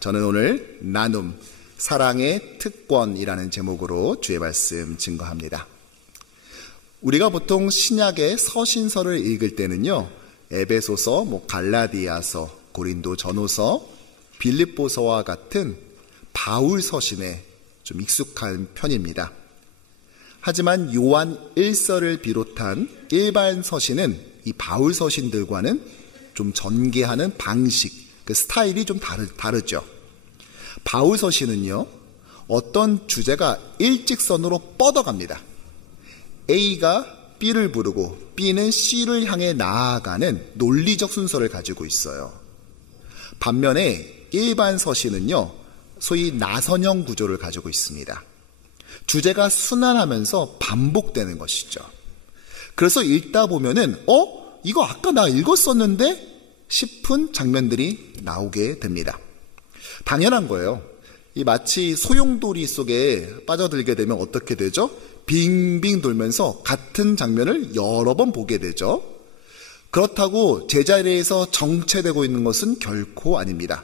저는 오늘 나눔, 사랑의 특권이라는 제목으로 주의 말씀 증거합니다. 우리가 보통 신약의 서신서를 읽을 때는요, 에베소서, 갈라디아서, 고린도 전후서, 빌립보서와 같은 바울 서신에 좀 익숙한 편입니다. 하지만 요한 1서를 비롯한 일반 서신은 이 바울 서신들과는 좀 전개하는 방식, 그 스타일이 좀 다르죠. 바울 서신은요, 어떤 주제가 일직선으로 뻗어갑니다. A가 B를 부르고 B는 C를 향해 나아가는 논리적 순서를 가지고 있어요. 반면에 일반 서신은요, 소위 나선형 구조를 가지고 있습니다. 주제가 순환하면서 반복되는 것이죠. 그래서 읽다 보면은 이거 아까 나 읽었었는데 싶은 장면들이 나오게 됩니다. 당연한 거예요. 이 마치 소용돌이 속에 빠져들게 되면 어떻게 되죠? 빙빙 돌면서 같은 장면을 여러 번 보게 되죠. 그렇다고 제자리에서 정체되고 있는 것은 결코 아닙니다.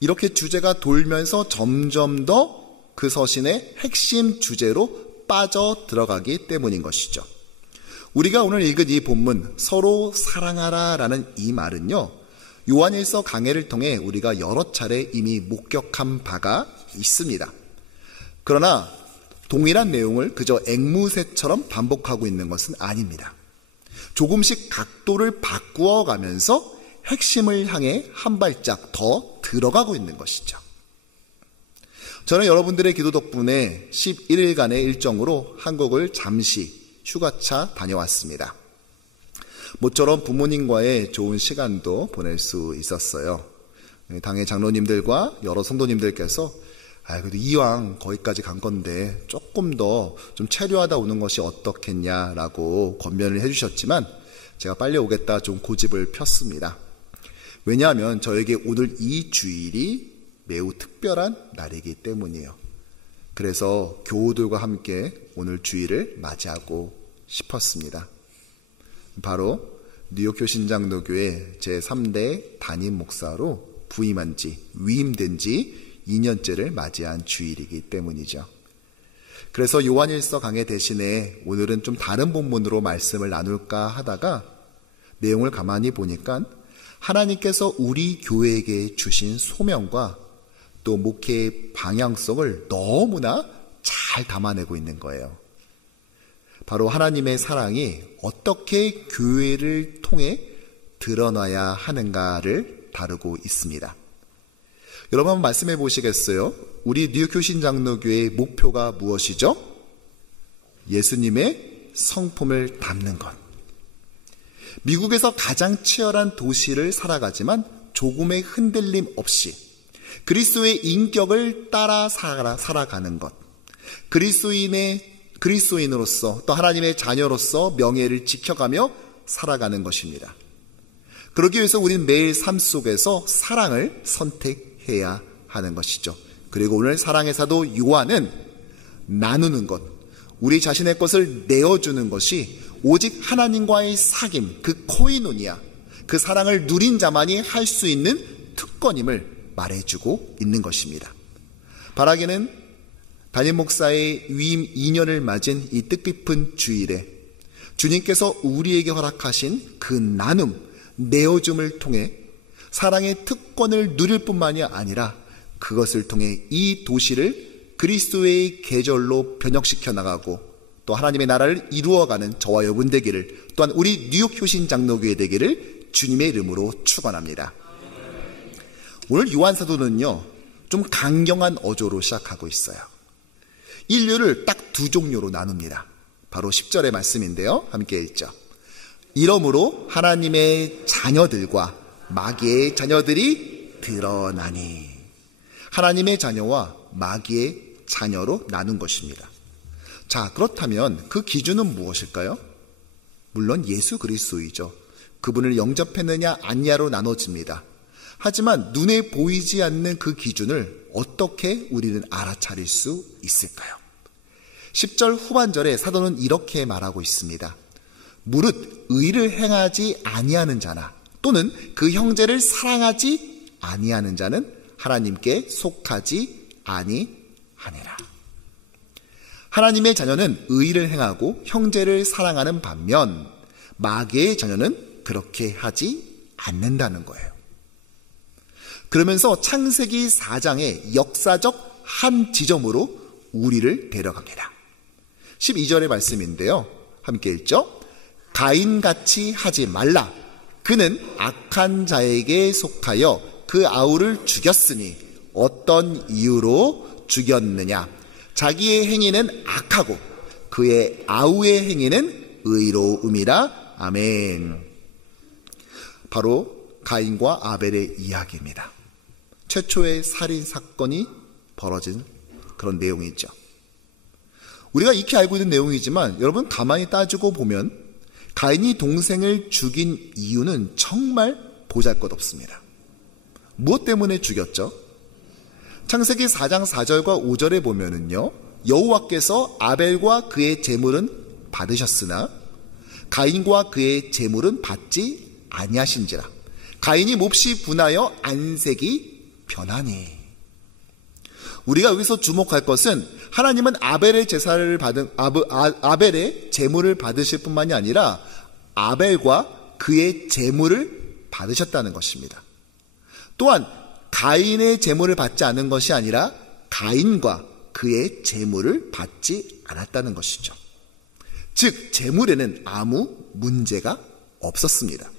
이렇게 주제가 돌면서 점점 더 그 서신의 핵심 주제로 빠져 들어가기 때문인 것이죠. 우리가 오늘 읽은 이 본문, 서로 사랑하라 라는 이 말은요, 요한일서 강해를 통해 우리가 여러 차례 이미 목격한 바가 있습니다. 그러나 동일한 내용을 그저 앵무새처럼 반복하고 있는 것은 아닙니다. 조금씩 각도를 바꾸어 가면서 핵심을 향해 한 발짝 더 들어가고 있는 것이죠. 저는 여러분들의 기도 덕분에 11일간의 일정으로 한국을 잠시 휴가차 다녀왔습니다. 모처럼 부모님과의 좋은 시간도 보낼 수 있었어요. 당의 장로님들과 여러 성도님들께서 그래도 이왕 거기까지 간 건데 조금 더 좀 체류하다 오는 것이 어떻겠냐라고 권면을 해주셨지만 제가 빨리 오겠다 좀 고집을 폈습니다. 왜냐하면 저에게 오늘 이 주일이 매우 특별한 날이기 때문이에요. 그래서 교우들과 함께 오늘 주일을 맞이하고 싶었습니다. 바로 뉴욕 효신장로교회 제3대 담임 목사로 위임된 지 2년째를 맞이한 주일이기 때문이죠. 그래서 요한일서 강해 대신에 오늘은 좀 다른 본문으로 말씀을 나눌까 하다가 내용을 가만히 보니까 하나님께서 우리 교회에게 주신 소명과 또 목회의 방향성을 너무나 잘 담아내고 있는 거예요. 바로 하나님의 사랑이 어떻게 교회를 통해 드러나야 하는가를 다루고 있습니다. 여러분 한번 말씀해 보시겠어요? 우리 뉴욕 효신장로교회의 목표가 무엇이죠? 예수님의 성품을 담는 것. 미국에서 가장 치열한 도시를 살아가지만 조금의 흔들림 없이 그리스도의 인격을 따라 살아가는 것. 그리스도인으로서 또 하나님의 자녀로서 명예를 지켜가며 살아가는 것입니다. 그러기 위해서 우리는 매일 삶 속에서 사랑을 선택해야 하는 것이죠. 그리고 오늘 사랑의 사도 요한은 나누는 것, 우리 자신의 것을 내어주는 것이 오직 하나님과의 사귐, 그 코이노니아, 그 사랑을 누린 자만이 할 수 있는 특권임을 말해주고 있는 것입니다. 바라기는 담임 목사의 위임 2년을 맞은 이 뜻깊은 주일에 주님께서 우리에게 허락하신 그 나눔, 내어줌을 통해 사랑의 특권을 누릴 뿐만이 아니라 그것을 통해 이 도시를 그리스도의 계절로 변혁시켜 나가고 또 하나님의 나라를 이루어가는 저와 여러분 되기를, 또한 우리 뉴욕 효신 장로교회 되기를 주님의 이름으로 축원합니다. 오늘 요한 사도는요, 좀 강경한 어조로 시작하고 있어요. 인류를 딱 두 종류로 나눕니다. 바로 10절의 말씀인데요, 함께 읽죠. 이러므로 하나님의 자녀들과 마귀의 자녀들이 드러나니. 하나님의 자녀와 마귀의 자녀로 나눈 것입니다. 자, 그렇다면 그 기준은 무엇일까요? 물론 예수 그리스도이죠. 그분을 영접했느냐 아니냐로 나눠집니다. 하지만 눈에 보이지 않는 그 기준을 어떻게 우리는 알아차릴 수 있을까요? 10절 후반절에 사도는 이렇게 말하고 있습니다. 무릇 의를 행하지 아니하는 자나 또는 그 형제를 사랑하지 아니하는 자는 하나님께 속하지 아니하니라. 하나님의 자녀는 의를 행하고 형제를 사랑하는 반면 마귀의 자녀는 그렇게 하지 않는다는 거예요. 그러면서 창세기 4장의 역사적 한 지점으로 우리를 데려갑니다. 12절의 말씀인데요. 함께 읽죠. 가인같이 하지 말라. 그는 악한 자에게 속하여 그 아우를 죽였으니 어떤 이유로 죽였느냐. 자기의 행위는 악하고 그의 아우의 행위는 의로움이라. 아멘. 바로 가인과 아벨의 이야기입니다. 최초의 살인 사건이 벌어진 그런 내용이죠. 우리가 익히 알고 있는 내용이지만 여러분 가만히 따지고 보면 가인이 동생을 죽인 이유는 정말 보잘것없습니다. 무엇 때문에 죽였죠? 창세기 4장 4절과 5절에 보면은요, 여호와께서 아벨과 그의 제물은 받으셨으나 가인과 그의 제물은 받지 아니하신지라. 가인이 몹시 분하여 안색이 변하니. 우리가 여기서 주목할 것은 하나님은 아벨의 제사를 받은 아벨의 제물을 받으실 뿐만이 아니라 아벨과 그의 제물을 받으셨다는 것입니다. 또한 가인의 제물을 받지 않은 것이 아니라 가인과 그의 제물을 받지 않았다는 것이죠. 즉 제물에는 아무 문제가 없었습니다.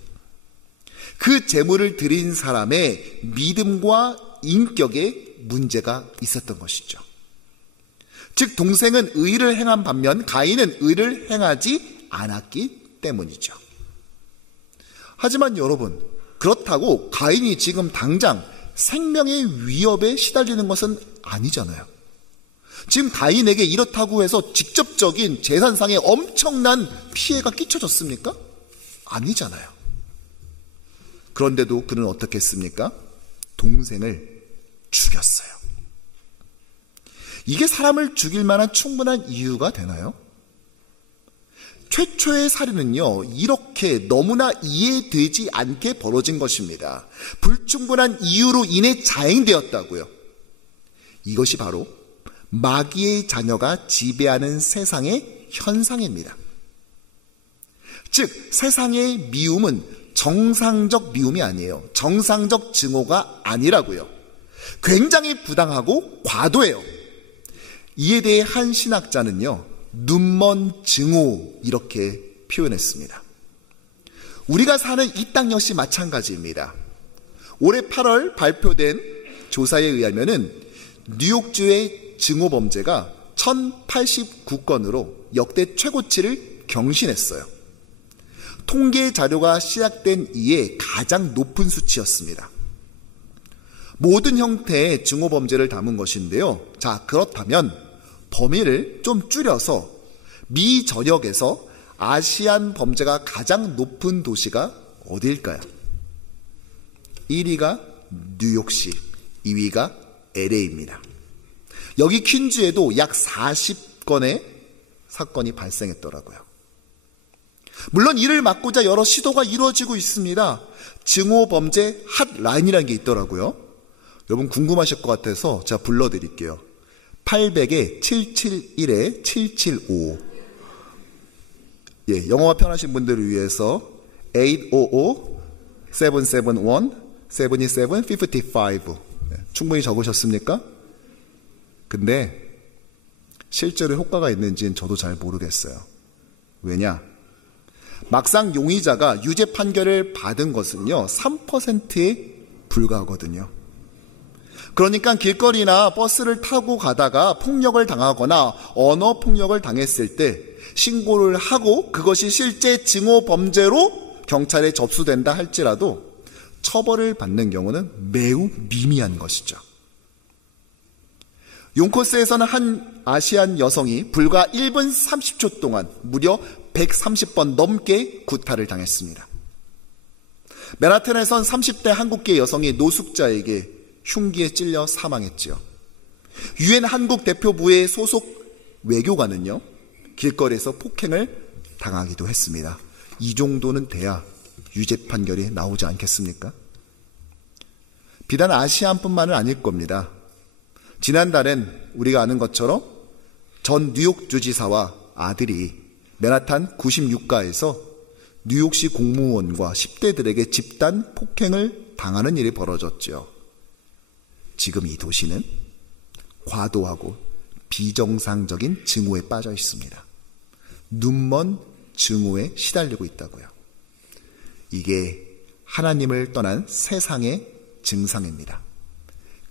그 제물을 드린 사람의 믿음과 인격에 문제가 있었던 것이죠. 즉 동생은 의를 행한 반면 가인은 의를 행하지 않았기 때문이죠. 하지만 여러분, 그렇다고 가인이 지금 당장 생명의 위협에 시달리는 것은 아니잖아요. 지금 가인에게 이렇다고 해서 직접적인 재산상의 엄청난 피해가 끼쳐졌습니까? 아니잖아요. 그런데도 그는 어떻게 했습니까? 동생을 죽였어요. 이게 사람을 죽일 만한 충분한 이유가 되나요? 최초의 살인은요, 이렇게 너무나 이해되지 않게 벌어진 것입니다. 불충분한 이유로 인해 자행되었다고요. 이것이 바로 마귀의 자녀가 지배하는 세상의 현상입니다. 즉 세상의 미움은 정상적 미움이 아니에요. 정상적 증오가 아니라고요. 굉장히 부당하고 과도해요. 이에 대해 한 신학자는요, 눈먼 증오 이렇게 표현했습니다. 우리가 사는 이 땅 역시 마찬가지입니다. 올해 8월 발표된 조사에 의하면은 뉴욕주의 증오 범죄가 1089건으로 역대 최고치를 경신했어요. 통계 자료가 시작된 이에 가장 높은 수치였습니다. 모든 형태의 증오 범죄를 담은 것인데요. 자, 그렇다면 범위를 좀 줄여서 미 전역에서 아시안 범죄가 가장 높은 도시가 어디일까요? 1위가 뉴욕시, 2위가 LA입니다. 여기 퀸즈에도 약 40건의 사건이 발생했더라고요. 물론 이를 막고자 여러 시도가 이루어지고 있습니다. 증오범죄 핫라인이라는 게 있더라고요. 여러분 궁금하실 것 같아서 제가 불러드릴게요. 800에 771에 775. 영어가 편하신 분들을 위해서 855-771-7755. 충분히 적으셨습니까? 근데 실제로 효과가 있는지는 저도 잘 모르겠어요. 왜냐? 막상 용의자가 유죄 판결을 받은 것은요 3%에 불과하거든요. 그러니까 길거리나 버스를 타고 가다가 폭력을 당하거나 언어 폭력을 당했을 때 신고를 하고 그것이 실제 증오 범죄로 경찰에 접수된다 할지라도 처벌을 받는 경우는 매우 미미한 것이죠. 용코스에서는 한 아시안 여성이 불과 1분 30초 동안 무려 130번 넘게 구타를 당했습니다. 맨하탄에선 30대 한국계 여성이 노숙자에게 흉기에 찔려 사망했지요. 유엔 한국 대표부의 소속 외교관은요, 길거리에서 폭행을 당하기도 했습니다. 이 정도는 돼야 유죄 판결이 나오지 않겠습니까? 비단 아시안뿐만은 아닐 겁니다. 지난달엔 우리가 아는 것처럼 전 뉴욕 주지사와 아들이 맨하탄 96가에서 뉴욕시 공무원과 10대들에게 집단 폭행을 당하는 일이 벌어졌죠. 지금 이 도시는 과도하고 비정상적인 증오에 빠져 있습니다. 눈먼 증오에 시달리고 있다고요. 이게 하나님을 떠난 세상의 증상입니다.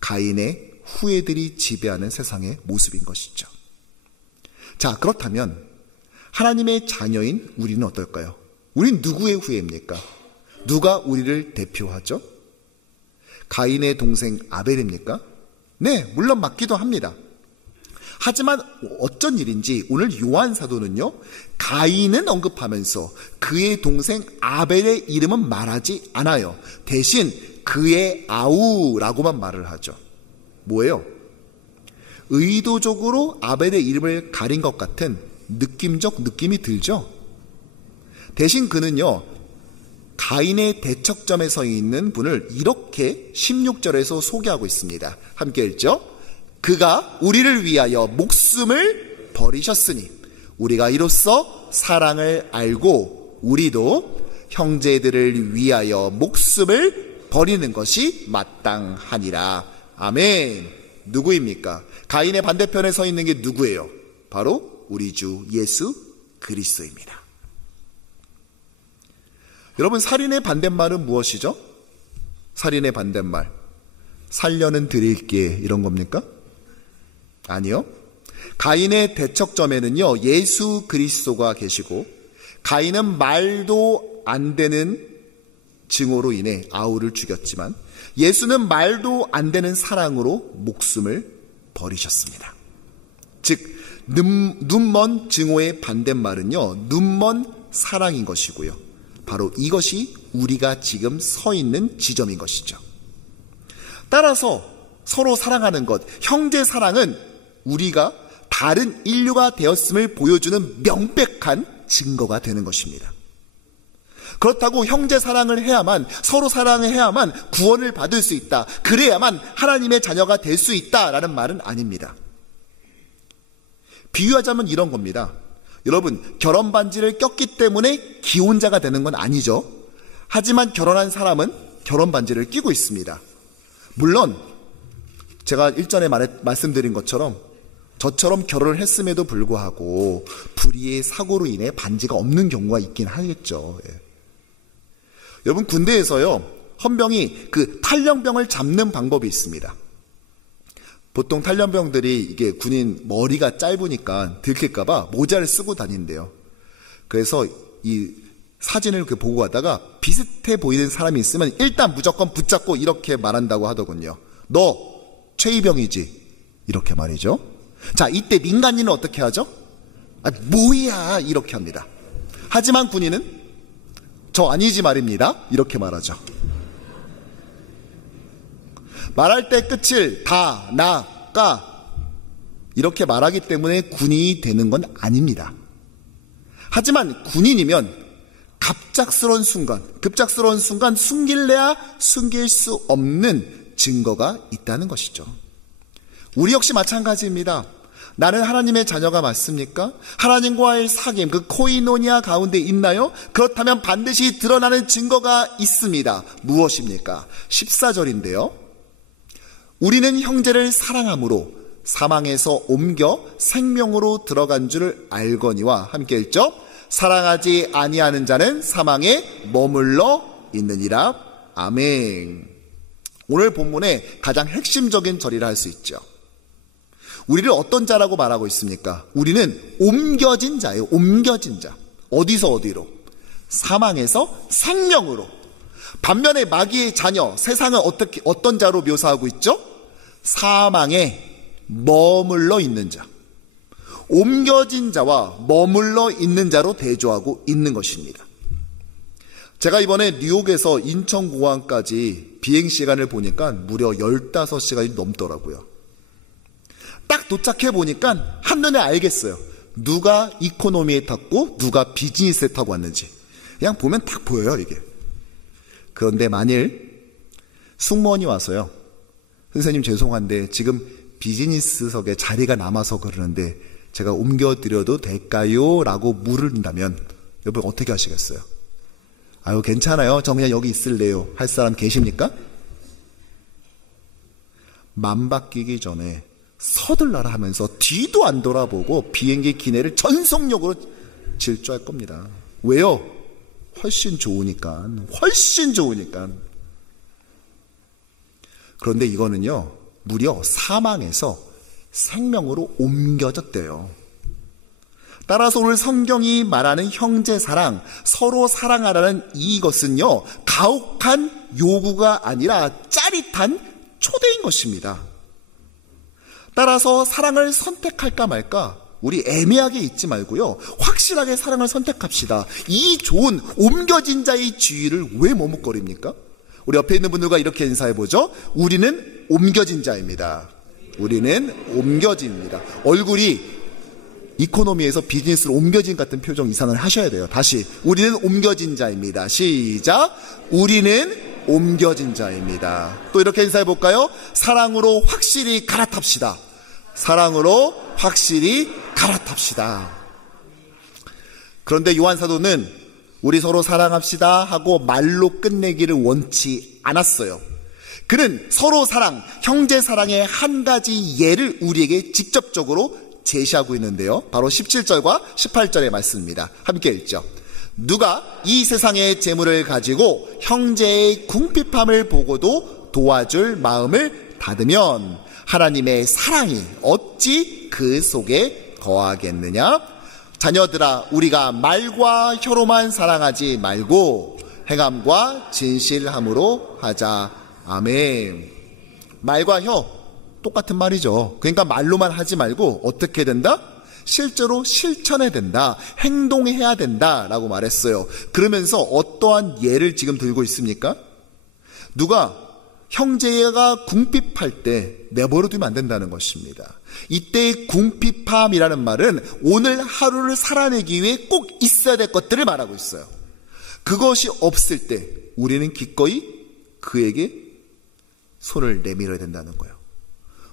가인의 후예들이 지배하는 세상의 모습인 것이죠. 자, 그렇다면 하나님의 자녀인 우리는 어떨까요? 우린 누구의 후예입니까? 누가 우리를 대표하죠? 가인의 동생 아벨입니까? 네, 물론 맞기도 합니다. 하지만 어쩐 일인지 오늘 요한 사도는요, 가인은 언급하면서 그의 동생 아벨의 이름은 말하지 않아요. 대신 그의 아우라고만 말을 하죠. 뭐예요? 의도적으로 아벨의 이름을 가린 것 같은 느낌적 느낌이 들죠. 대신 그는요, 가인의 대척점에 서 있는 분을 이렇게 16절에서 소개하고 있습니다. 함께 읽죠. 그가 우리를 위하여 목숨을 버리셨으니 우리가 이로써 사랑을 알고 우리도 형제들을 위하여 목숨을 버리는 것이 마땅하니라. 아멘. 누구입니까? 가인의 반대편에 서 있는 게 누구예요? 바로 우리 주 예수 그리스도입니다. 여러분, 살인의 반대말은 무엇이죠? 살인의 반대말. 살려는 드릴게, 이런 겁니까? 아니요. 가인의 대척점에는요, 예수 그리스도가 계시고, 가인은 말도 안 되는 증오로 인해 아우를 죽였지만, 예수는 말도 안 되는 사랑으로 목숨을 버리셨습니다. 즉, 눈먼 증오의 반대말은요, 눈먼 사랑인 것이고요. 바로 이것이 우리가 지금 서 있는 지점인 것이죠. 따라서 서로 사랑하는 것, 형제 사랑은 우리가 다른 인류가 되었음을 보여주는 명백한 증거가 되는 것입니다. 그렇다고 형제 사랑을 해야만, 서로 사랑을 해야만 구원을 받을 수 있다, 그래야만 하나님의 자녀가 될 수 있다라는 말은 아닙니다. 비유하자면 이런 겁니다. 여러분, 결혼 반지를 꼈기 때문에 기혼자가 되는 건 아니죠. 하지만 결혼한 사람은 결혼 반지를 끼고 있습니다. 물론 제가 일전에 말씀드린 것처럼 저처럼 결혼을 했음에도 불구하고 불의의 사고로 인해 반지가 없는 경우가 있긴 하겠죠. 예. 여러분, 군대에서요, 헌병이 그 탈영병을 잡는 방법이 있습니다. 보통 탈영병들이 이게 군인 머리가 짧으니까 들킬까봐 모자를 쓰고 다닌대요. 그래서 이 사진을 보고 가다가 비슷해 보이는 사람이 있으면 일단 무조건 붙잡고 이렇게 말한다고 하더군요. 너 최이병이지? 이렇게 말이죠. 자, 이때 민간인은 어떻게 하죠? 뭐야? 이렇게 합니다. 하지만 군인은 저 아니지 말입니다. 이렇게 말하죠. 말할 때 끝을 다, 나, 까 이렇게 말하기 때문에 군인이 되는 건 아닙니다. 하지만 군인이면 급작스러운 순간 숨길래야 숨길 수 없는 증거가 있다는 것이죠. 우리 역시 마찬가지입니다. 나는 하나님의 자녀가 맞습니까? 하나님과의 사귐, 그 코이노니아 가운데 있나요? 그렇다면 반드시 드러나는 증거가 있습니다. 무엇입니까? 14절인데요. 우리는 형제를 사랑함으로 사망에서 옮겨 생명으로 들어간 줄 알거니와 함께 읽죠. 사랑하지 아니하는 자는 사망에 머물러 있느니라. 아멘. 오늘 본문의 가장 핵심적인 절이라 할 수 있죠. 우리를 어떤 자라고 말하고 있습니까? 우리는 옮겨진 자예요. 옮겨진 자. 어디서 어디로? 사망에서 생명으로. 반면에 마귀의 자녀, 세상은 어떤 자로 묘사하고 있죠? 사망에 머물러 있는 자. 옮겨진 자와 머물러 있는 자로 대조하고 있는 것입니다. 제가 이번에 뉴욕에서 인천공항까지 비행시간을 보니까 무려 15시간이 넘더라고요. 딱 도착해 보니까 한눈에 알겠어요. 누가 이코노미에 탔고 누가 비즈니스에 타고 왔는지. 그냥 보면 딱 보여요, 이게. 그런데 만일 승무원이 와서요. 선생님 죄송한데 지금 비즈니스석에 자리가 남아서 그러는데 제가 옮겨드려도 될까요? 라고 물은다면 여러분 어떻게 하시겠어요? 아유 괜찮아요. 저 그냥 여기 있을래요. 할 사람 계십니까? 맘 바뀌기 전에 서둘러라 하면서 뒤도 안 돌아보고 비행기 기내를 전속력으로 질주할 겁니다. 왜요? 훨씬 좋으니까. 그런데 이거는요, 무려 사망에서 생명으로 옮겨졌대요. 따라서 오늘 성경이 말하는 형제사랑, 서로 사랑하라는 이것은요, 가혹한 요구가 아니라 짜릿한 초대인 것입니다. 따라서 사랑을 선택할까 말까 우리 애매하게 있지 말고요, 확실하게 사랑을 선택합시다. 이 좋은 옮겨진 자의 지위를 왜 머뭇거립니까? 우리 옆에 있는 분들과 이렇게 인사해보죠. 우리는 옮겨진 자입니다. 우리는 옮겨집니다. 얼굴이 이코노미에서 비즈니스로 옮겨진 같은 표정 이상을 하셔야 돼요. 다시, 우리는 옮겨진 자입니다. 시작. 우리는 옮겨진 자입니다. 또 이렇게 인사해볼까요? 사랑으로 확실히 갈아탑시다. 사랑으로 확실히 갈아탑시다. 그런데 요한 사도는 우리 서로 사랑합시다 하고 말로 끝내기를 원치 않았어요. 그는 서로 사랑, 형제 사랑의 한 가지 예를 우리에게 직접적으로 제시하고 있는데요. 바로 17절과 18절의 말씀입니다. 함께 읽죠. 누가 이 세상의 재물을 가지고 형제의 궁핍함을 보고도 도와줄 마음을 닫으면 하나님의 사랑이 어찌 그 속에 거하겠느냐? 자녀들아, 우리가 말과 혀로만 사랑하지 말고 행함과 진실함으로 하자. 아멘. 말과 혀 똑같은 말이죠. 그러니까 말로만 하지 말고 어떻게 된다? 실제로 실천해야 된다. 행동해야 된다라고 말했어요. 그러면서 어떠한 예를 지금 들고 있습니까? 누가 형제가 궁핍할 때 내버려두면 안 된다는 것입니다. 이때 궁핍함이라는 말은 오늘 하루를 살아내기 위해 꼭 있어야 될 것들을 말하고 있어요. 그것이 없을 때 우리는 기꺼이 그에게 손을 내밀어야 된다는 거예요.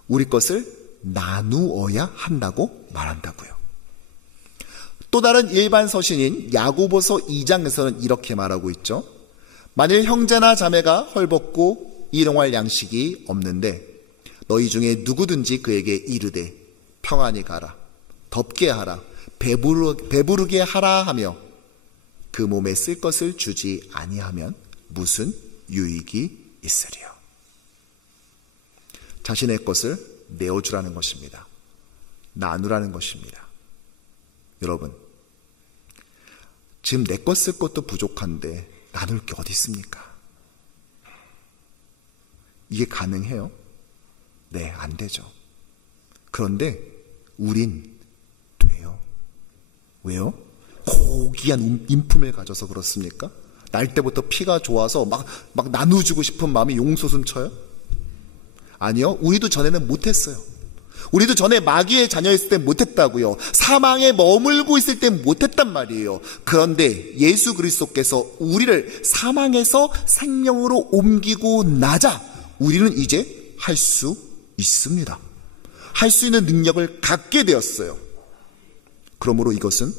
우리 것을 나누어야 한다고 말한다고요. 또 다른 일반 서신인 야고보서 2장에서는 이렇게 말하고 있죠. 만일 형제나 자매가 헐벗고 일용할 양식이 없는데 너희 중에 누구든지 그에게 이르되 평안히 가라, 덥게 하라, 배부르게 하라 하며 그 몸에 쓸 것을 주지 아니하면 무슨 유익이 있으리요. 자신의 것을 내어주라는 것입니다. 나누라는 것입니다. 여러분, 지금 내 것 쓸 것도 부족한데 나눌 게 어디 있습니까? 이게 가능해요? 네, 안 되죠. 그런데 우린 돼요. 왜요? 고귀한 인품을 가져서 그렇습니까? 날 때부터 피가 좋아서 막 나누어주고 싶은 마음이 용솟음 쳐요? 아니요, 우리도 전에는 못했어요. 우리도 전에 마귀의 자녀였을 때 못했다고요. 사망에 머물고 있을 때 못했단 말이에요. 그런데 예수 그리스도께서 우리를 사망에서 생명으로 옮기고 나자 우리는 이제 할 수 있습니다. 할 수 있는 능력을 갖게 되었어요. 그러므로 이것은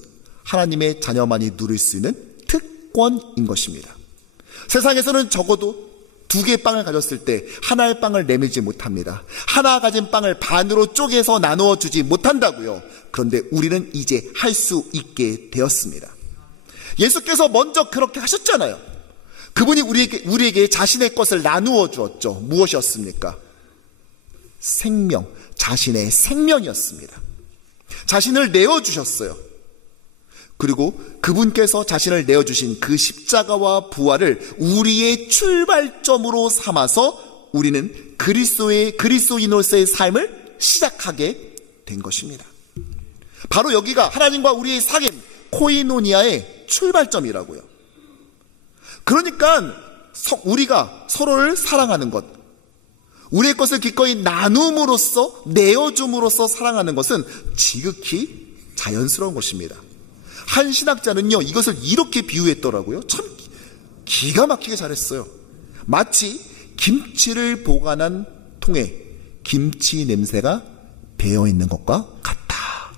하나님의 자녀만이 누릴 수 있는 특권인 것입니다. 세상에서는 적어도 2개의 빵을 가졌을 때 하나의 빵을 내밀지 못합니다. 하나 가진 빵을 반으로 쪼개서 나누어 주지 못한다고요. 그런데 우리는 이제 할 수 있게 되었습니다. 예수께서 먼저 그렇게 하셨잖아요. 그분이 우리에게 자신의 것을 나누어 주었죠. 무엇이었습니까? 생명, 자신의 생명이었습니다. 자신을 내어주셨어요. 그리고 그분께서 자신을 내어주신 그 십자가와 부활을 우리의 출발점으로 삼아서 우리는 그리스도인으로서의 삶을 시작하게 된 것입니다. 바로 여기가 하나님과 우리의 사귐, 코이노니아의 출발점이라고요. 그러니까 우리가 서로를 사랑하는 것, 우리의 것을 기꺼이 나눔으로써, 내어줌으로써 사랑하는 것은 지극히 자연스러운 것입니다. 한 신학자는요, 이것을 이렇게 비유했더라고요. 참 기가 막히게 잘했어요. 마치 김치를 보관한 통에 김치 냄새가 배어 있는 것과 같다.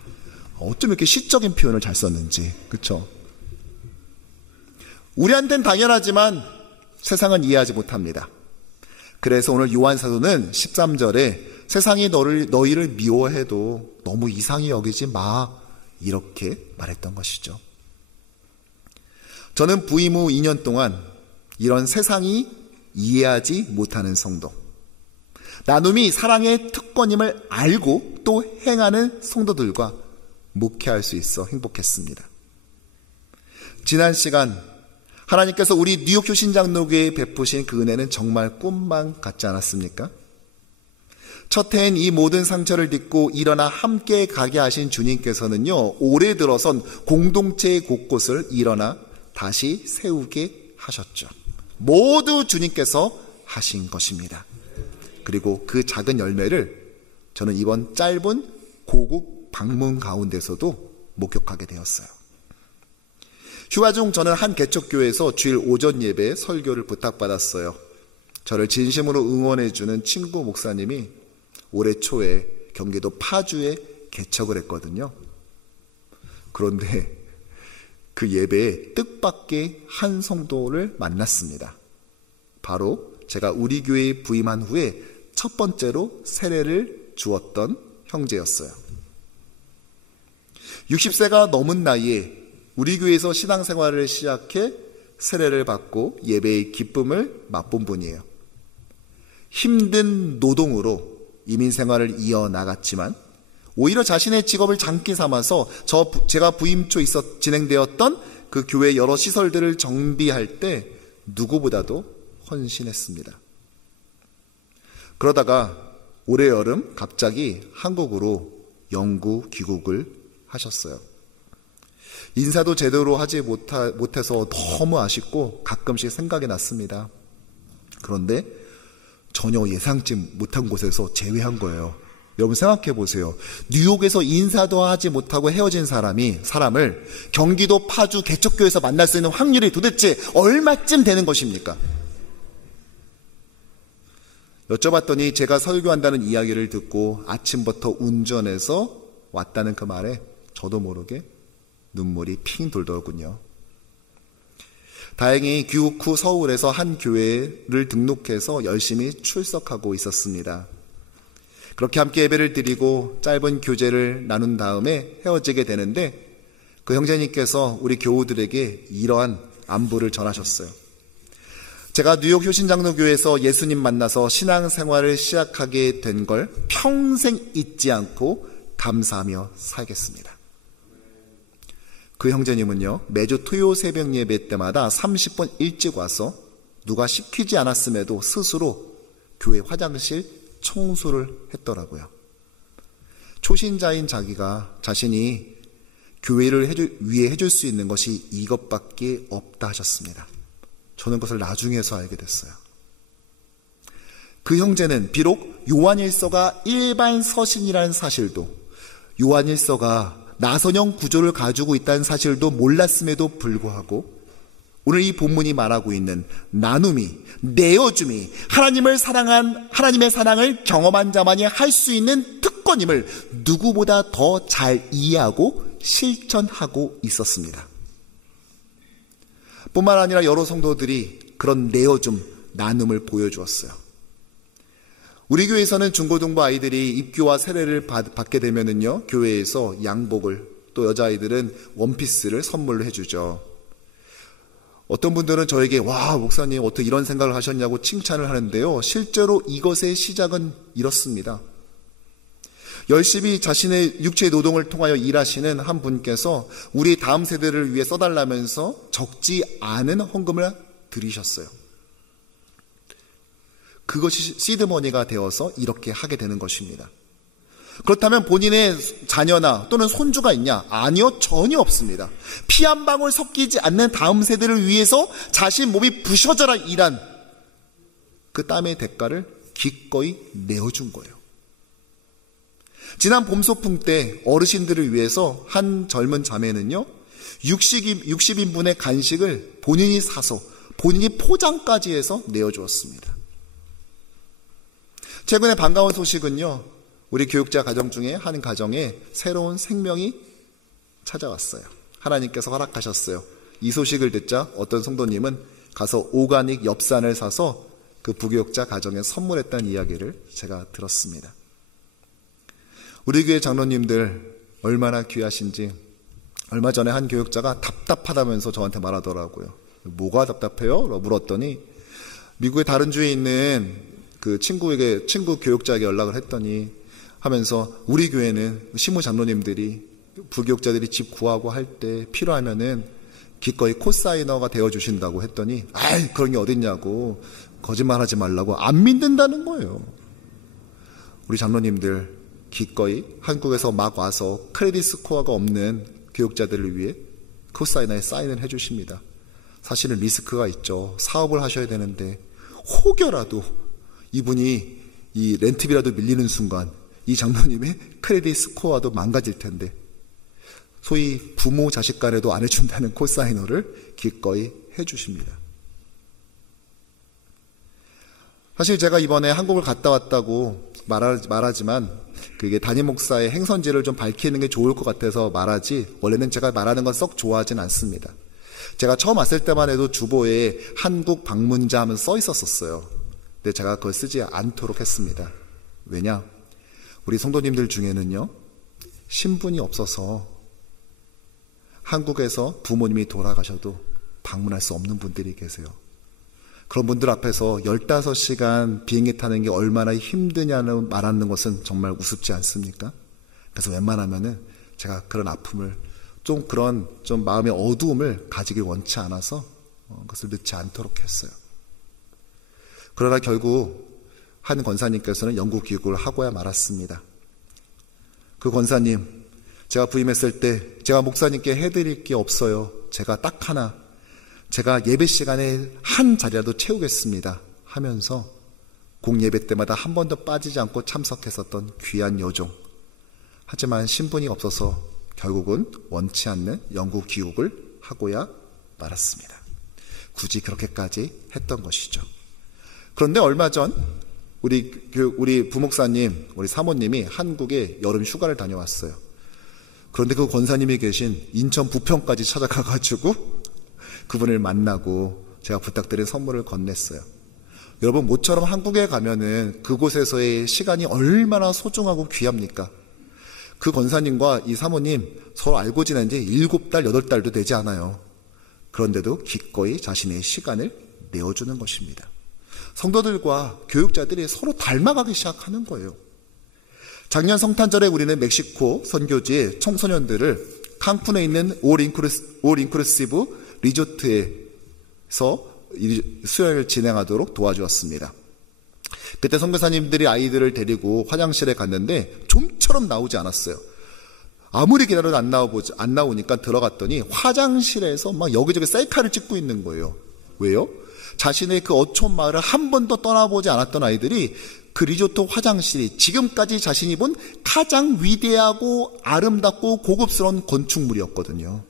어쩜 이렇게 시적인 표현을 잘 썼는지, 그렇죠? 우리한텐 당연하지만 세상은 이해하지 못합니다. 그래서 오늘 요한 사도는 13절에 세상이 너희를 미워해도 너무 이상히 여기지 마, 이렇게 말했던 것이죠. 저는 부임 후 2년 동안 이런 세상이 이해하지 못하는 성도, 나눔이 사랑의 특권임을 알고 또 행하는 성도들과 목회할 수 있어 행복했습니다. 지난 시간 하나님께서 우리 뉴욕 효신장로교회에 베푸신 그 은혜는 정말 꿈만 같지 않았습니까? 첫 해엔 이 모든 상처를 딛고 일어나 함께 가게 하신 주님께서는요, 올해 들어선 공동체의 곳곳을 일어나 다시 세우게 하셨죠. 모두 주님께서 하신 것입니다. 그리고 그 작은 열매를 저는 이번 짧은 고국 방문 가운데서도 목격하게 되었어요. 휴가 중 저는 한 개척교회에서 주일 오전 예배 설교를 부탁받았어요. 저를 진심으로 응원해주는 친구 목사님이 올해 초에 경기도 파주에 개척을 했거든요. 그런데 그 예배에 뜻밖의 한 성도를 만났습니다. 바로 제가 우리 교회에 부임한 후에 첫 번째로 세례를 주었던 형제였어요. 60세가 넘은 나이에 우리 교회에서 신앙생활을 시작해 세례를 받고 예배의 기쁨을 맛본 분이에요. 힘든 노동으로 이민생활을 이어나갔지만 오히려 자신의 직업을 장기 삼아서 제가 부임 초 진행되었던 그 교회 여러 시설들을 정비할 때 누구보다도 헌신했습니다. 그러다가 올해 여름 갑자기 한국으로 영구 귀국을 하셨어요. 인사도 제대로 하지 못해서 너무 아쉽고 가끔씩 생각이 났습니다. 그런데 전혀 예상치 못한 곳에서 제외한 거예요. 여러분 생각해 보세요. 뉴욕에서 인사도 하지 못하고 헤어진 사람을 경기도 파주 개척교회에서 만날 수 있는 확률이 도대체 얼마쯤 되는 것입니까? 여쭤봤더니 제가 설교한다는 이야기를 듣고 아침부터 운전해서 왔다는 그 말에 저도 모르게 눈물이 핑 돌더군요. 다행히 귀국 후 서울에서 한 교회를 등록해서 열심히 출석하고 있었습니다. 그렇게 함께 예배를 드리고 짧은 교제를 나눈 다음에 헤어지게 되는데 그 형제님께서 우리 교우들에게 이러한 안부를 전하셨어요. 제가 뉴욕 효신장로교회에서 예수님 만나서 신앙생활을 시작하게 된 걸 평생 잊지 않고 감사하며 살겠습니다. 그 형제님은요, 매주 토요 새벽 예배 때마다 30분 일찍 와서 누가 시키지 않았음에도 스스로 교회 화장실 청소를 했더라고요. 초신자인 자신이 교회를 위해 해줄 수 있는 것이 이것밖에 없다 하셨습니다. 저는 그것을 나중에서 알게 됐어요. 그 형제는 비록 요한일서가 일반 서신이라는 사실도, 요한일서가 나선형 구조를 가지고 있다는 사실도 몰랐음에도 불구하고 오늘 이 본문이 말하고 있는 나눔이, 내어줌이 하나님의 사랑을 경험한 자만이 할 수 있는 특권임을 누구보다 더 잘 이해하고 실천하고 있었습니다. 뿐만 아니라 여러 성도들이 그런 내어줌, 나눔을 보여주었어요. 우리 교회에서는 중고등부 아이들이 입교와 세례를 받게 되면은요, 교회에서 양복을, 또 여자아이들은 원피스를 선물로 해주죠. 어떤 분들은 저에게 와, 목사님 어떻게 이런 생각을 하셨냐고 칭찬을 하는데요, 실제로 이것의 시작은 이렇습니다. 열심히 자신의 육체의 노동을 통하여 일하시는 한 분께서 우리 다음 세대를 위해 써달라면서 적지 않은 헌금을 드리셨어요. 그것이 시드머니가 되어서 이렇게 하게 되는 것입니다. 그렇다면 본인의 자녀나 또는 손주가 있냐? 아니요, 전혀 없습니다. 피 한 방울 섞이지 않는 다음 세대를 위해서 자신 몸이 부셔져라 일한 그 땀의 대가를 기꺼이 내어준 거예요. 지난 봄소풍 때 어르신들을 위해서 한 젊은 자매는요, 60인분의 간식을 본인이 사서 본인이 포장까지 해서 내어주었습니다. 최근에 반가운 소식은요, 우리 교육자 가정 중에 한 가정에 새로운 생명이 찾아왔어요. 하나님께서 허락하셨어요. 이 소식을 듣자 어떤 성도님은 가서 오가닉 엽산을 사서 그 부교육자 가정에 선물했다는 이야기를 제가 들었습니다. 우리 교회 장로님들 얼마나 귀하신지 얼마 전에 한 교육자가 답답하다면서 저한테 말하더라고요. 뭐가 답답해요? 물었더니 미국의 다른 주에 있는 그 친구 교육자에게 연락을 했더니 하면서 우리 교회는 시무 장로님들이 부교육자들이 집 구하고 할 때 필요하면은 기꺼이 코사이너가 되어주신다고 했더니 아이 그런 게 어딨냐고 거짓말하지 말라고 안 믿는다는 거예요. 우리 장로님들 기꺼이 한국에서 막 와서 크레딧 스코어가 없는 교육자들을 위해 코사이너에 사인을 해주십니다. 사실은 리스크가 있죠. 사업을 하셔야 되는데 혹여라도 이분이 이 렌트비라도 밀리는 순간 이 장로님의 크레딧 스코어도 망가질 텐데 소위 부모 자식 간에도 안 해준다는 코사이너를 기꺼이 해주십니다. 사실 제가 이번에 한국을 갔다 왔다고 말하지만 그게 담임 목사의 행선지를 좀 밝히는 게 좋을 것 같아서 말하지 원래는 제가 말하는 건 썩 좋아하진 않습니다. 제가 처음 왔을 때만 해도 주보에 한국 방문자 하면 써 있었어요. 근데 제가 그걸 쓰지 않도록 했습니다. 왜냐? 우리 성도님들 중에는요, 신분이 없어서 한국에서 부모님이 돌아가셔도 방문할 수 없는 분들이 계세요. 그런 분들 앞에서 15시간 비행기 타는 게 얼마나 힘드냐는 말하는 것은 정말 우습지 않습니까? 그래서 웬만하면은 제가 그런 아픔을 좀 마음의 어두움을 가지길 원치 않아서 그것을 넣지 않도록 했어요. 그러나 결국 한 권사님께서는 영국 귀국을 하고야 말았습니다. 그 권사님, 제가 부임했을 때 제가 목사님께 해드릴 게 없어요. 제가 딱 하나, 제가 예배 시간에 한 자리라도 채우겠습니다 하면서 공예배 때마다 한 번도 빠지지 않고 참석했었던 귀한 여종. 하지만 신분이 없어서 결국은 원치 않는 영국 귀국을 하고야 말았습니다. 굳이 그렇게까지 했던 것이죠. 그런데 얼마 전 우리 부목사님, 우리 사모님이 한국에 여름 휴가를 다녀왔어요. 그런데 그 권사님이 계신 인천 부평까지 찾아가가지고 그분을 만나고 제가 부탁드린 선물을 건넸어요. 여러분, 모처럼 한국에 가면은 그곳에서의 시간이 얼마나 소중하고 귀합니까? 그 권사님과 이 사모님 서로 알고 지낸 지 7달, 8달도 되지 않아요. 그런데도 기꺼이 자신의 시간을 내어주는 것입니다. 성도들과 교육자들이 서로 닮아가기 시작하는 거예요. 작년 성탄절에 우리는 멕시코 선교지의 청소년들을 칸쿤에 있는 올 인클루시브 리조트에서 수영을 진행하도록 도와주었습니다. 그때 선교사님들이 아이들을 데리고 화장실에 갔는데 좀처럼 나오지 않았어요. 아무리 기다려도 안 나오니까 들어갔더니 화장실에서 막 여기저기 셀카를 찍고 있는 거예요. 왜요? 자신의 그 어촌 마을을 한 번도 떠나보지 않았던 아이들이 그 리조트 화장실이 지금까지 자신이 본 가장 위대하고 아름답고 고급스러운 건축물이었거든요.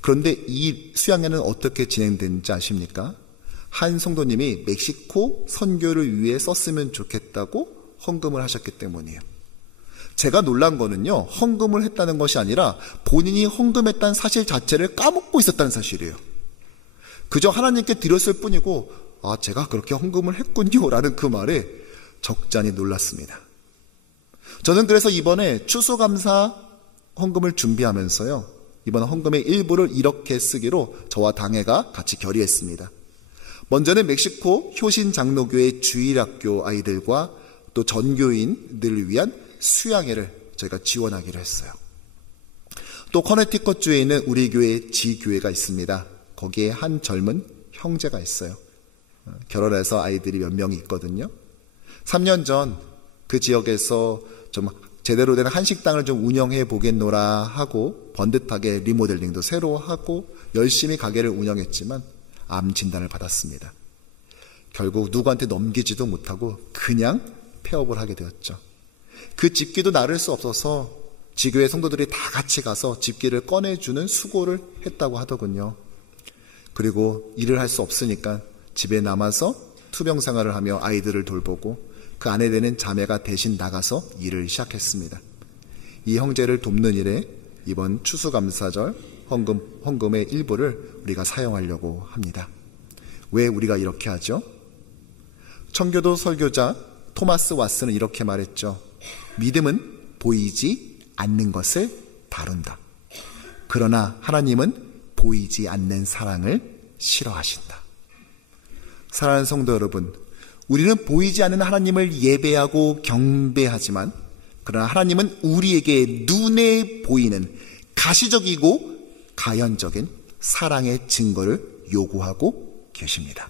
그런데 이 수양회는 어떻게 진행됐는지 아십니까? 한 성도님이 멕시코 선교를 위해 썼으면 좋겠다고 헌금을 하셨기 때문이에요. 제가 놀란 거는요, 헌금을 했다는 것이 아니라 본인이 헌금했다는 사실 자체를 까먹고 있었다는 사실이에요. 그저 하나님께 드렸을 뿐이고, 아, 제가 그렇게 헌금을 했군요 라는 그 말에 적잖이 놀랐습니다. 저는 그래서 이번에 추수감사 헌금을 준비하면서요, 이번 헌금의 일부를 이렇게 쓰기로 저와 당회가 같이 결의했습니다. 먼저는 멕시코 효신 장로교회 주일학교 아이들과 또 전교인들을 위한 수양회를 저희가 지원하기로 했어요. 또 커네티컷주에 있는 우리 교회 지교회가 있습니다. 거기에 한 젊은 형제가 있어요. 결혼해서 아이들이 몇 명이 있거든요. 3년 전 그 지역에서 좀 제대로 된 한식당을 좀 운영해 보겠노라 하고 번듯하게 리모델링도 새로 하고 열심히 가게를 운영했지만 암 진단을 받았습니다. 결국 누구한테 넘기지도 못하고 그냥 폐업을 하게 되었죠. 그 집기도 나를 수 없어서 지교회 성도들이 다 같이 가서 집기를 꺼내주는 수고를 했다고 하더군요. 그리고 일을 할 수 없으니까 집에 남아서 투병 생활을 하며 아이들을 돌보고 그 아내 되는 자매가 대신 나가서 일을 시작했습니다. 이 형제를 돕는 일에 이번 추수감사절 헌금의 일부를 우리가 사용하려고 합니다. 왜 우리가 이렇게 하죠? 청교도 설교자 토마스 왓슨은 이렇게 말했죠. 믿음은 보이지 않는 것을 다룬다. 그러나 하나님은 보이지 않는 사랑을 싫어하신다. 사랑하는 성도 여러분, 우리는 보이지 않는 하나님을 예배하고 경배하지만 그러나 하나님은 우리에게 눈에 보이는 가시적이고 가연적인 사랑의 증거를 요구하고 계십니다.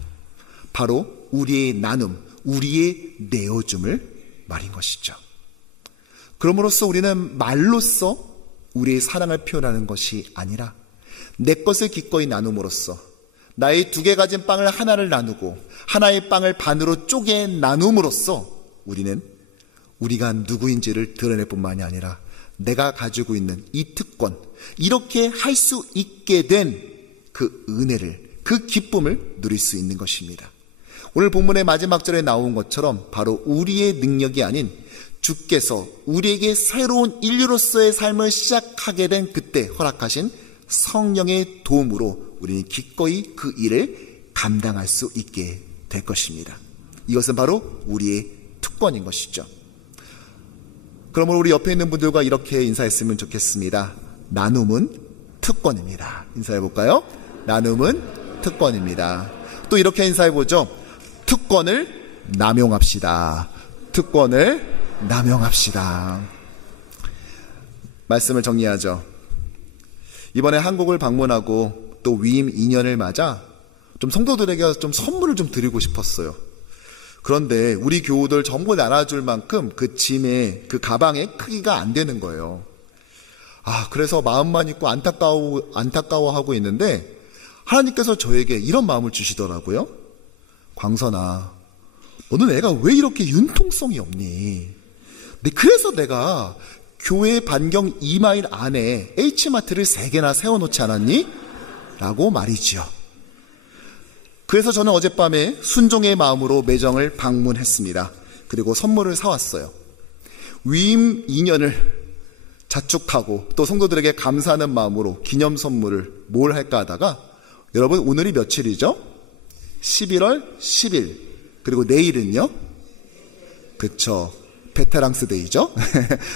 바로 우리의 나눔, 우리의 내어줌을 말인 것이죠. 그럼으로써 우리는 말로써 우리의 사랑을 표현하는 것이 아니라 내 것을 기꺼이 나눔으로써 나의 2개 가진 빵을 하나를 나누고 하나의 빵을 반으로 쪼개 나눔으로써 우리는 우리가 누구인지를 드러낼 뿐만이 아니라 내가 가지고 있는 이 특권, 이렇게 할 수 있게 된 그 은혜를, 그 기쁨을 누릴 수 있는 것입니다. 오늘 본문의 마지막 절에 나온 것처럼 바로 우리의 능력이 아닌 주께서 우리에게 새로운 인류로서의 삶을 시작하게 된 그때 허락하신 성령의 도움으로 우리는 기꺼이 그 일을 감당할 수 있게 될 것입니다. 이것은 바로 우리의 특권인 것이죠. 그러므로 우리 옆에 있는 분들과 이렇게 인사했으면 좋겠습니다. 나눔은 특권입니다. 인사해볼까요? 나눔은 특권입니다. 또 이렇게 인사해보죠. 특권을 남용합시다. 특권을 남용합시다. 말씀을 정리하죠. 이번에 한국을 방문하고 또 위임 2년을 맞아 좀 성도들에게 좀 선물을 좀 드리고 싶었어요. 그런데 우리 교우들 전부 나눠줄 만큼 그 짐에, 그 가방의 크기가 안 되는 거예요. 그래서 마음만 있고 안타까워하고 있는데 하나님께서 저에게 이런 마음을 주시더라고요. 광선아, 너는 애가 왜 이렇게 융통성이 없니? 그래서 내가 교회 반경 2마일 안에 H마트를 3개나 세워놓지 않았니? 라고 말이지요. 그래서 저는 어젯밤에 순종의 마음으로 매장을 방문했습니다. 그리고 선물을 사왔어요. 위임 2년을 자축하고 또 성도들에게 감사하는 마음으로 기념 선물을 뭘 할까 하다가 여러분 오늘이 며칠이죠? 11월 10일 그리고 내일은요? 그쵸, 베테랑스 데이죠.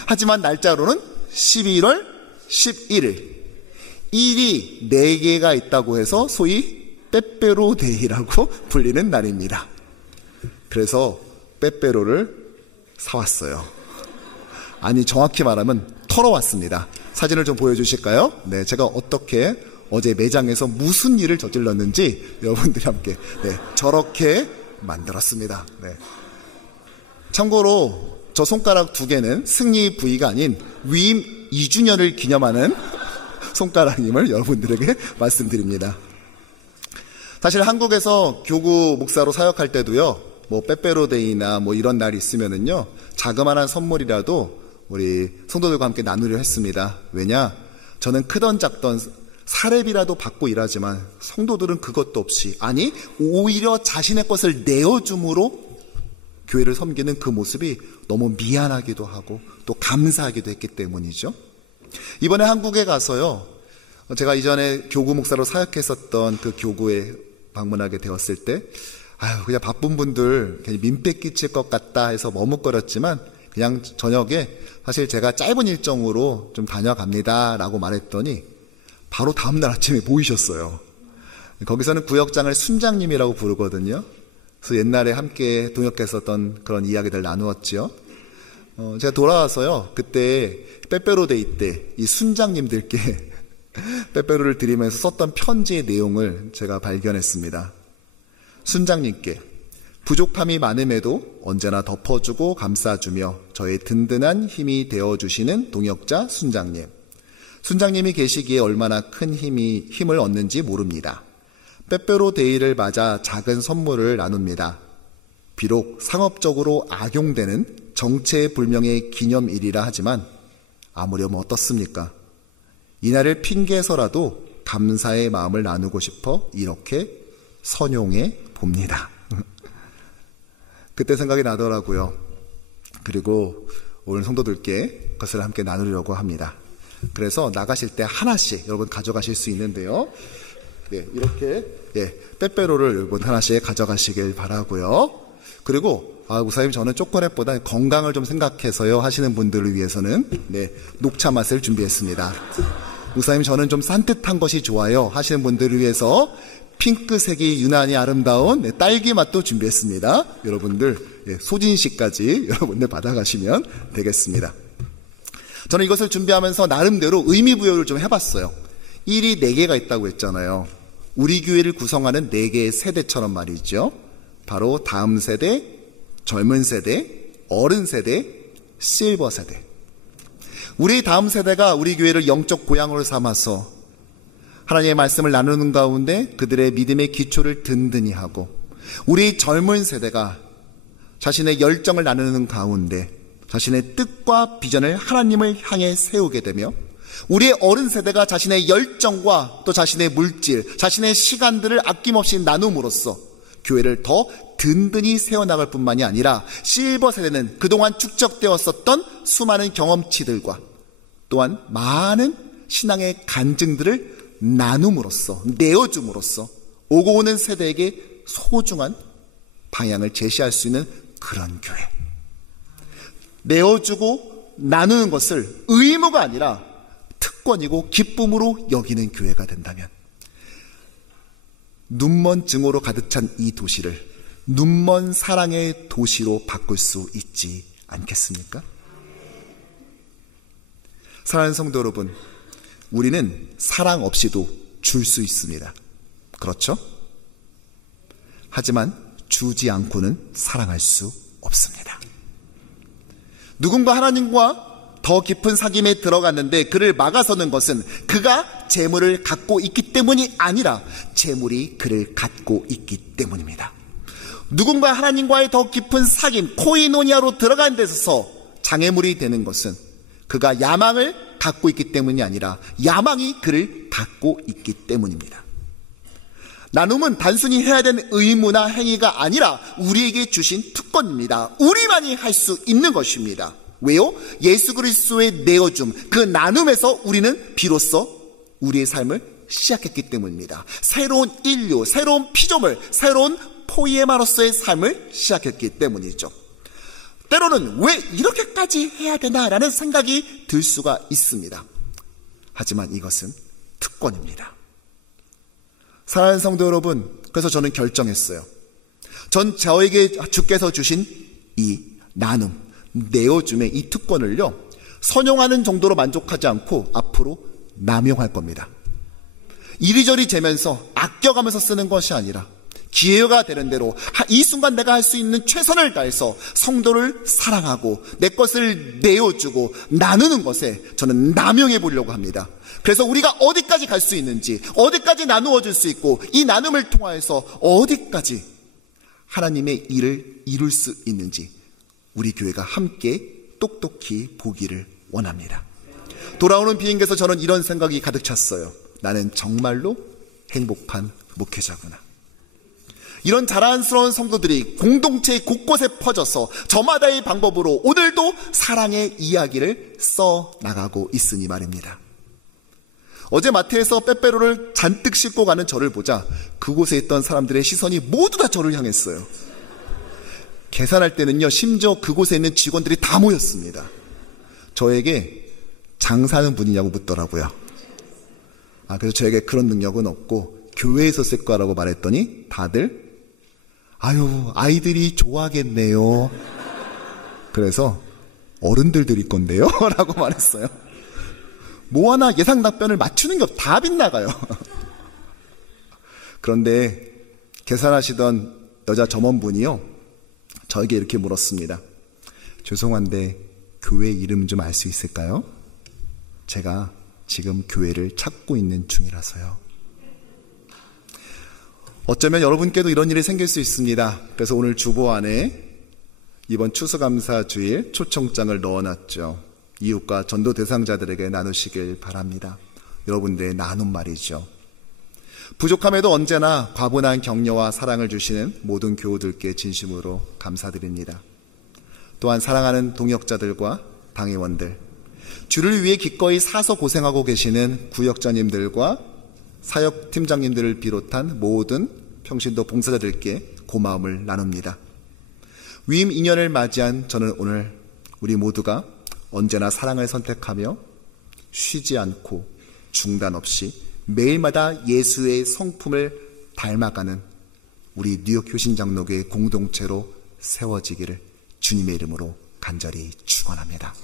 하지만 날짜로는 11월 11일, 일이 4개가 있다고 해서 소위 빼빼로 데이라고 불리는 날입니다. 그래서 빼빼로를 사왔어요. 아니, 정확히 말하면 털어왔습니다. 사진을 좀 보여주실까요? 네, 제가 어떻게 어제 매장에서 무슨 일을 저질렀는지 여러분들이 함께 저렇게 만들었습니다. 네. 참고로 저 손가락 2개는 승리 부위가 아닌 위임 2주년을 기념하는 손가락임을 여러분들에게 말씀드립니다. 사실 한국에서 교구 목사로 사역할 때도요, 빼빼로데이나 이런 날이 있으면은요, 자그마한 선물이라도 우리 성도들과 함께 나누려 했습니다. 왜냐? 저는 크던 작던 사례비라도 받고 일하지만 성도들은 그것도 없이, 아니 오히려 자신의 것을 내어줌으로 교회를 섬기는 그 모습이 너무 미안하기도 하고 또 감사하기도 했기 때문이죠. 이번에 한국에 가서요, 제가 이전에 교구 목사로 사역했었던 그 교구에 방문하게 되었을 때 그냥 바쁜 분들 괜히 민폐 끼칠 것 같다 해서 머뭇거렸지만 그냥 저녁에 사실 제가 짧은 일정으로 좀 다녀갑니다 라고 말했더니 바로 다음날 아침에 모이셨어요. 거기서는 구역장을 순장님이라고 부르거든요. 그래서 옛날에 함께 동역했었던 그런 이야기들 나누었지요. 제가 돌아와서요, 그때 빼빼로데이 때 이 순장님들께 빼빼로를 드리면서 썼던 편지의 내용을 제가 발견했습니다. 순장님께 부족함이 많음에도 언제나 덮어주고 감싸주며 저의 든든한 힘이 되어주시는 동역자 순장님. 순장님이 계시기에 얼마나 큰 힘을 얻는지 모릅니다. 빼빼로 데이를 맞아 작은 선물을 나눕니다. 비록 상업적으로 악용되는 정체불명의 기념일이라 하지만 아무렴 어떻습니까? 이날을 핑계해서라도 감사의 마음을 나누고 싶어 이렇게 선용해 봅니다. 그때 생각이 나더라고요. 그리고 오늘 성도들께 그것을 함께 나누려고 합니다. 그래서 나가실 때 하나씩 여러분 가져가실 수 있는데요. 네, 이렇게 빼빼로를 여러분 하나씩 가져가시길 바라고요. 그리고 목사님 저는 초콜릿보다 건강을 좀 생각해서요 하시는 분들을 위해서는 녹차 맛을 준비했습니다. 목사님 저는 좀 산뜻한 것이 좋아요 하시는 분들을 위해서 핑크색이 유난히 아름다운 딸기 맛도 준비했습니다. 여러분들 소진시까지 여러분들 받아가시면 되겠습니다. 저는 이것을 준비하면서 나름대로 의미부여를 좀 해봤어요. 일이 4개가 있다고 했잖아요. 우리 교회를 구성하는 4개의 세대처럼 말이죠. 바로 다음 세대, 젊은 세대, 어른 세대, 실버 세대. 우리 다음 세대가 우리 교회를 영적 고향으로 삼아서 하나님의 말씀을 나누는 가운데 그들의 믿음의 기초를 든든히 하고, 우리 젊은 세대가 자신의 열정을 나누는 가운데 자신의 뜻과 비전을 하나님을 향해 세우게 되며, 우리의 어른 세대가 자신의 열정과 또 자신의 물질, 자신의 시간들을 아낌없이 나눔으로써 교회를 더 든든히 세워나갈 뿐만이 아니라, 실버 세대는 그동안 축적되었었던 수많은 경험치들과 또한 많은 신앙의 간증들을 나눔으로써, 내어줌으로써 오고 오는 세대에게 소중한 방향을 제시할 수 있는 그런 교회. 내어주고 나누는 것을 의무가 아니라 특권이고 기쁨으로 여기는 교회가 된다면, 눈먼 증오로 가득 찬 이 도시를 눈먼 사랑의 도시로 바꿀 수 있지 않겠습니까? 사랑하는 성도 여러분, 우리는 사랑 없이도 줄 수 있습니다. 그렇죠? 하지만 주지 않고는 사랑할 수 없습니다. 누군가 하나님과 더 깊은 사귐에 들어갔는데 그를 막아서는 것은 그가 재물을 갖고 있기 때문이 아니라 재물이 그를 갖고 있기 때문입니다. 누군가 하나님과의 더 깊은 사귐, 코이노니아로 들어간 데 있어서 장애물이 되는 것은 그가 야망을 갖고 있기 때문이 아니라 야망이 그를 갖고 있기 때문입니다. 나눔은 단순히 해야 되는 의무나 행위가 아니라 우리에게 주신 특권입니다. 우리만이 할 수 있는 것입니다. 왜요? 예수 그리스도의 내어줌, 그 나눔에서 우리는 비로소 우리의 삶을 시작했기 때문입니다. 새로운 인류, 새로운 피조물, 새로운 포이에마로서의 삶을 시작했기 때문이죠. 때로는 왜 이렇게까지 해야 되나라는 생각이 들 수가 있습니다. 하지만 이것은 특권입니다. 사랑하는 성도 여러분, 그래서 저는 결정했어요. 전 저에게 주께서 주신 이 나눔, 내어줌의 이 특권을요, 선용하는 정도로 만족하지 않고 앞으로 남용할 겁니다. 이리저리 재면서 아껴가면서 쓰는 것이 아니라 기회가 되는 대로 이 순간 내가 할 수 있는 최선을 다해서 성도를 사랑하고 내 것을 내어주고 나누는 것에 저는 남용해 보려고 합니다. 그래서 우리가 어디까지 갈 수 있는지, 어디까지 나누어 줄 수 있고, 이 나눔을 통하여서 어디까지 하나님의 일을 이룰 수 있는지 우리 교회가 함께 똑똑히 보기를 원합니다. 돌아오는 비행기에서 저는 이런 생각이 가득 찼어요. 나는 정말로 행복한 목회자구나. 이런 자랑스러운 성도들이 공동체 곳곳에 퍼져서 저마다의 방법으로 오늘도 사랑의 이야기를 써나가고 있으니 말입니다. 어제 마트에서 빼빼로를 잔뜩 싣고 가는 저를 보자 그곳에 있던 사람들의 시선이 모두 다 저를 향했어요. 계산할 때는요, 심지어 그곳에 있는 직원들이 다 모였습니다. 저에게 장사하는 분이냐고 묻더라고요. 그래서 저에게 그런 능력은 없고 교회에서 쓸 거라고 말했더니 다들 아이들이 좋아하겠네요. 그래서 어른들 드릴 건데요 라고 말했어요. 뭐 하나 예상 답변을 맞추는 게 다 빗나가요. 그런데 계산하시던 여자 점원분이요, 저에게 이렇게 물었습니다. 죄송한데 교회 이름 좀 알 수 있을까요? 제가 지금 교회를 찾고 있는 중이라서요. 어쩌면 여러분께도 이런 일이 생길 수 있습니다. 그래서 오늘 주보 안에 이번 추수감사 주일 초청장을 넣어놨죠. 이웃과 전도 대상자들에게 나누시길 바랍니다. 여러분들의 나눔 말이죠. 부족함에도 언제나 과분한 격려와 사랑을 주시는 모든 교우들께 진심으로 감사드립니다. 또한 사랑하는 동역자들과 당회원들, 주를 위해 기꺼이 사서 고생하고 계시는 구역장님들과 사역팀장님들을 비롯한 모든 평신도 봉사자들께 고마움을 나눕니다. 위임 2년을 맞이한 저는 오늘 우리 모두가 언제나 사랑을 선택하며 쉬지 않고 중단 없이 매일마다 예수의 성품을 닮아가는 우리 뉴욕 효신장로교회 공동체로 세워지기를 주님의 이름으로 간절히 축원합니다.